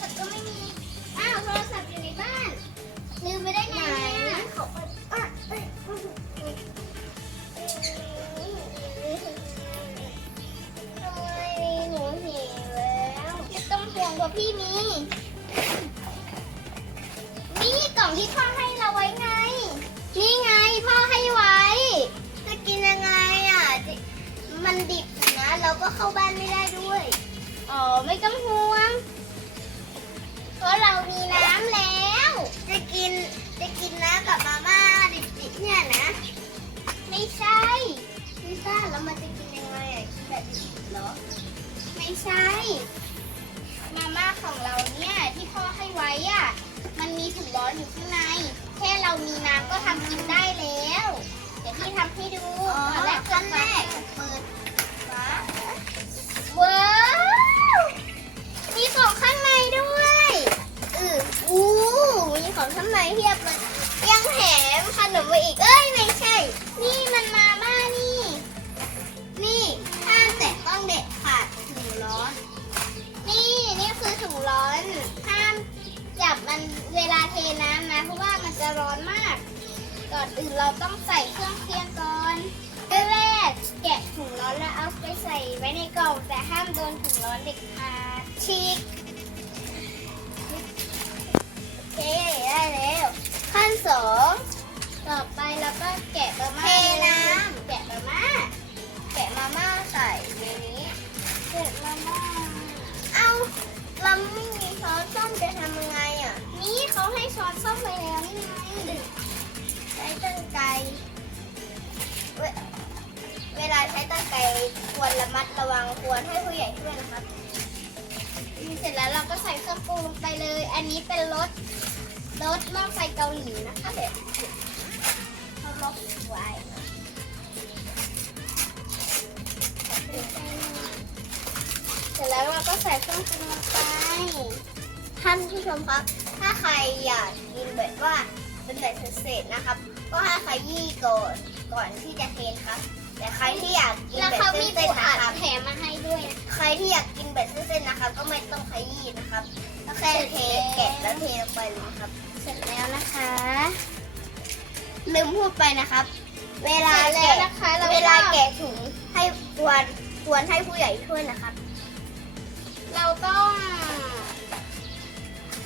ศัพท์ก็ไม่มี อ้าวโทรศัพท์อยู่ในบ้าน ลืมไปได้ไงเนี่ยขออะเอ้ยทำไมหนูหิวแล้วไม่ต้องห่วงกว่าพี่มี นี่กล่องที่พ่อให้เราไว้ไง นี่ไงพ่อให้ไว้ จะกินยังไงอะ มันดิบนะ เราก็เข้าบ้านไม่ได้ด้วย อ๋อ ไม่ต้องห่วง ราะเรามีน้ำแล้ว จะกินจะกินน้ำกับมาม่าดิบๆเนี่ยนะ ไม่ใช่พิซซ่าแล้วมันจะกินยังไงอะกินแบบดิบๆเหรอ ไม่ใช่ มาม่าของเราเนี่ยที่พ่อให้ไว้อะมันมีถุงร้อนอยู่ข้างใน แค่เรามีน้ำก็ทำกินได้แล้ว อนอื่นเราต้องใส่เครื่องเคียงก่อนแรกแกะถุงร้อนแล้วเอาไปใส่ไว้ในกล่องแต่ห้ามโดนถุงร้อนเด็ดขาดฉีกโอเคได้แล้ว ขั้นสองต่อไปเราก็แกะมาม่าเทน้ำแกะมาม่าแกะมาม่าใส่ในนี้แกะมาม่าเอาเราไม่มีช้อนส้อมจะทำยังไงอะ นี่เขาให้ช้อนส้อมไปแล้ว ตั้งไกเวเวลาใช้ตั้งไกควรระมัดระวังควรให้ผู้ใหญ่ช่วยนะครับเสร็จแล้วเราก็ใส่เครื่องปรุงลงไปเลย อันนี้เป็นรสรสหม้อไฟเกาหลีนะคะแบบเขาล็อกไว้เสร็จแล้วเราก็ใส่เครื่องปรุงลงไปท่านผู้ชมครับ ถ้าใครอยากกินแบบว่าเป็นแบบเศษๆนะครับ ก็ให้ขยี้ก่อนก่อนที่จะเทครับ แต่ใครที่อยากกินแล้วแบบเขามีเส้ปูนๆอันะดครับ แถมมาให้ด้วยนะใครที่อยากกินแบบเส้นๆนะครับ ก็ไม่ต้องขยี้นะครับก็แค่เทแกะแล้วเทลงไปเลยครับ เสร็จแล้วนะคะ ลืมพูดไปนะครับ เวลาเสร็จแล้วแกะนะคะแล้วเวลาก็แกะถุงให้ควรควรให้ผู้ใหญ่ช่วยนะครับเราต้อง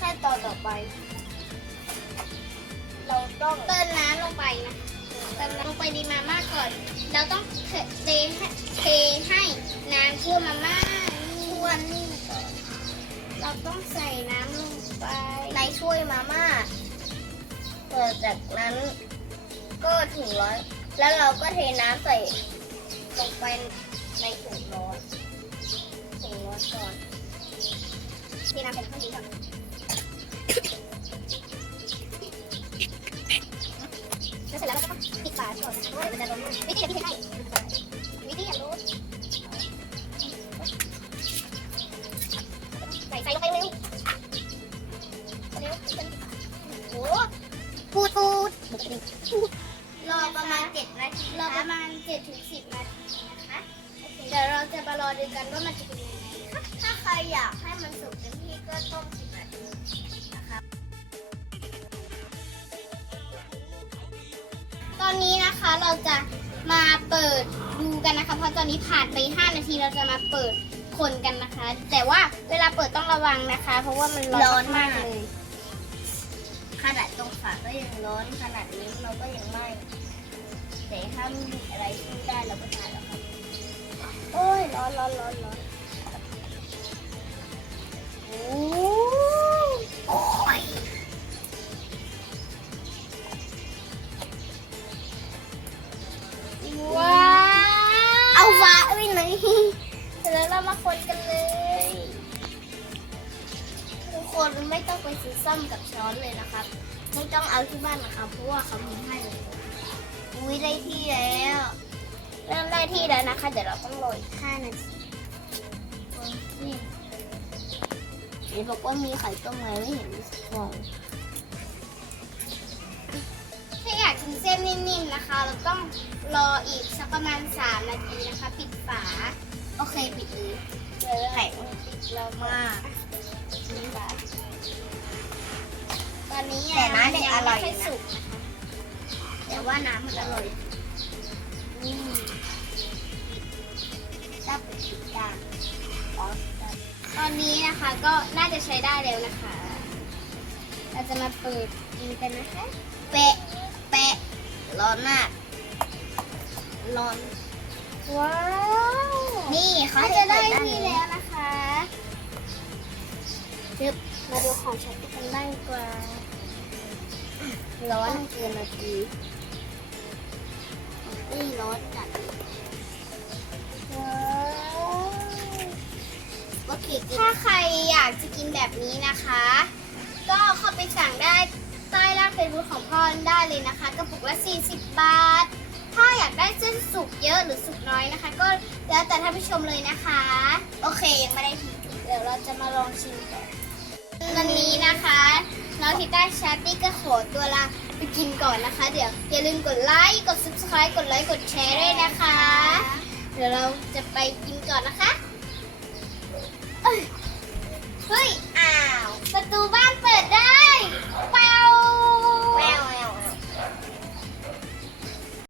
ขั้นตอนต่อไป เราต้องเติมน้ำลงไปนะเติมน้ำลงไปในมาม่าก่อน เราต้องเทให้เทให้น้ำท่วมมาม่าควนี่ก่อนเราต้องใส่น้ำลงไปในช่วยมาม่าเปิดจากนั้นก็ถุงร้อนแล้วเราก็เทน้ำใส่ลงไปในถุงร้อนถุงร้อนก่อนเทน้ำใส่ข้างนี้ก่อน วิธีเดี๋ยวพี่เทให้วิธีอย่ารู้ใส่ใส่ลงไปเร็วเร็วโอ้โหปูดปูดรอประมาณเจ็ดนาทีรอประมาณ7ถึง10นาทีนะคะเดี๋ยวเราจะมารอดูกันว่ามันจะเป็นยังไงถ้าใครอยากให้มันสุกเต็มที่ก็ต้มสิบนาทีนะครับตอนนี้นะคะเราจะ มาเปิดดูกันนะคะ เพราะตอนนี้ผ่านไป 5 นาทีเราจะมาเปิดคนกันนะคะ แต่ว่าเวลาเปิดต้องระวังนะคะ เพราะว่ามันร้อนมากเลย ขนาดตรงฝาก็ยังร้อนขนาดนี้เราก็ยังไหม้แต่ถ้ามีอะไรช่วยได้เราก็ทานแล้วครับโอ้ยร้อนร้อนร้อนร้อนโอ้ เรามาคนกันเลยทุกคนไม่ต้องไปซื้อซ่อมกับช้อนเลยนะครับ ไม่ต้องเอาที่บ้านนะครับ เพราะว่าเขามีให้อุ้ยได้ที่แล้วเริ่มได้ที่แล้วนะคะ เดี๋ยวเราต้องรออีก5นาทีนี่เห็นบอกว่ามีไข่ต้มไงไม่เห็นมีฟองถ้าอยากกินเส้นนิ่มๆนะคะ เราต้องรออีกสักประมาณ 3 นาทีนะคะ ปิดฝา โอเคปิดเลยแข็งแล้วมากตอนนี้แต่น้ำเนี่ยงอร่อยนะสุกนะคะแต่ว่าน้ำมันอร่อยถ้าปิดจานตอนนี้นะคะก็น่าจะใช้ได้แล้วนะคะ เราจะมาเปิดดูกันนะคะ เป๊ะเป๊ะร้อนมากร้อน ว้าว นี่เขาเขาให้จะได้เปิด้านนี่นี้แล้วนะคะจึบมาดูของช็อปปี้กันบ้างดีกว่า ร้อนเกินนาทีนี่ร้อนจัดโอเคกินถ้าใครอยากจะกินแบบนี้นะคะ ก็เข้าไปสั่งได้ใต้ล่างเฟซบุ๊กของพ่อได้เลยนะคะ กระปุกละ 40 บาท ถ้าอยากได้เส้นสุกเยอะหรือสุกน้อยนะคะ ก็แล้วแต่ท่านผู้ชมเลยนะคะ โอเคยังไม่ได้ชิมเดี๋ยวเราจะมาลองชิมกันวันนี้นะคะน้องทิต้าชาร์ตี้ก็ขอตัวลาไปกินก่อนนะคะ เดี๋ยวอย่าลืมกดไลค์กด subscribe กดไลค์กดแชร์ด้วยนะคะ เดี๋ยวเราจะไปกินก่อนนะคะ